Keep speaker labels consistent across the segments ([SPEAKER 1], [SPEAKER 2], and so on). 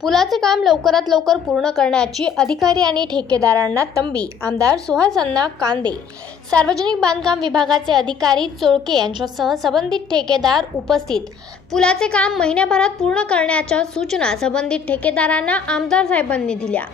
[SPEAKER 1] पुलाचे काम लवकरात लवकर पूर्ण करण्याची अधिकारी आणि ठेकेदारांना तंबी. आमदार सुहासांना कांदे. सार्वजनिक बांधकाम विभागाचे अधिकारी चोळके यांच्यासह संबंधित ठेकेदार उपस्थित. पुलाचे काम महिन्याभरात पूर्ण करण्याच्या सूचना संबंधित ठेकेदारांना आमदार साहेबांनी दिल्या.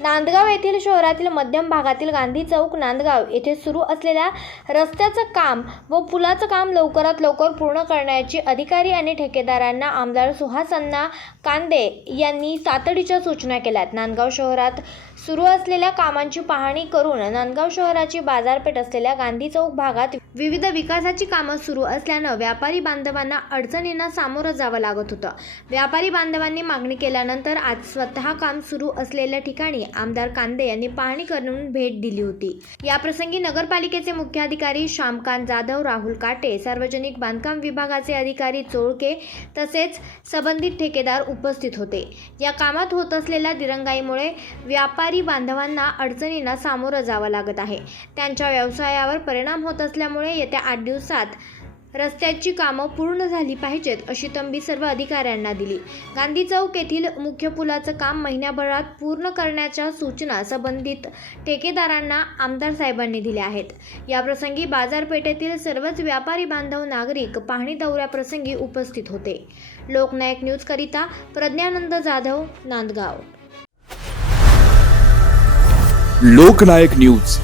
[SPEAKER 1] नांदगाव येथील शहरातील मध्यम भागातील गांधी चौक नांदगाव येथे सुरू असलेल्या रस्त्याचं काम व पुलाचं काम लवकरात लवकर पूर्ण करण्याची अधिकारी आणि ठेकेदारांना आमदार सुहासन्ना कांदे यांनी तातडीच्या सूचना केल्यात. नांदगाव शहरात सुरू असलेल्या कामांची पाहणी करून नांदगाव शहराची बाजारपेठ असलेल्या गांधी चौक भागात विविध विकासाची कामं सुरू असल्यानं व्यापारी बांधवांना अडचणींना सामोरं जावं लागत होतं. व्यापारी बांधवांनी मागणी केल्यानंतर आज स्वतः काम सुरू असलेल्या ठिकाणी आमदार कांदे यांनी पाहणी करून भेट दिली होती. याप्रसंगी नगरपालिकेचे मुख्याधिकारी श्यामकांत जाधव राहुल काटे सार्वजनिक बांधकाम विभागाचे अधिकारी चोळके तसेच संबंधित ठेकेदार उपस्थित होते. या कामात होत असलेल्या दिरंगाईमुळे व्यापारी बांधवांना अडचणींना सामोरं जावं लागत आहे. त्यांच्या व्यवसायावर परिणाम होत असल्यामुळे येत्या आठ दिवसात रस्त्याची कामं पूर्ण झाली पाहिजेत अशी तंबी सर्व अधिकाऱ्यांना दिली. गांधी चौक येथील मुख्य पुलाचं काम महिन्याभरात पूर्ण करण्याच्या सूचना संबंधित ठेकेदारांना आमदार साहेबांनी दिल्या आहेत. याप्रसंगी बाजारपेठेतील सर्वच व्यापारी बांधव नागरिक पाहणी दौऱ्याप्रसंगी उपस्थित होते. लोकनायक न्यूजकरिता प्रज्ञानंद जाधव नांदगाव.
[SPEAKER 2] लोकनायक न्यूज.